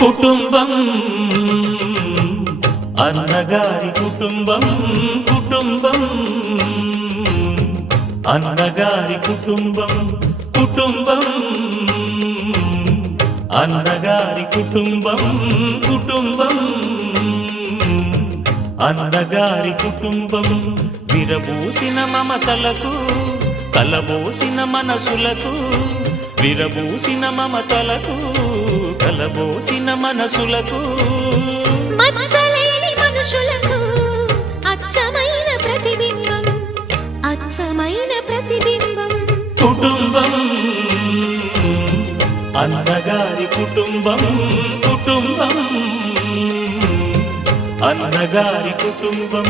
కుటుంబం అన్నగారి కుటుంబం కుటుంబం అన్నగారి కుటుంబం కుటుంబం అన్నగారి కుటుంబం కుటుంబం అన్నగారి కుటుంబం విరబూసిన మమతలకు కలబోసిన మనసులకు విరబూసిన మమతలకు కలబోసిన మనసులకు మచ్చలేని మనుషులకు అచ్చమైన ప్రతిబింబం అచ్చమైన ప్రతిబింబం కుటుంబం అన్నగారి కుటుంబం కుటుంబం అన్నగారి కుటుంబం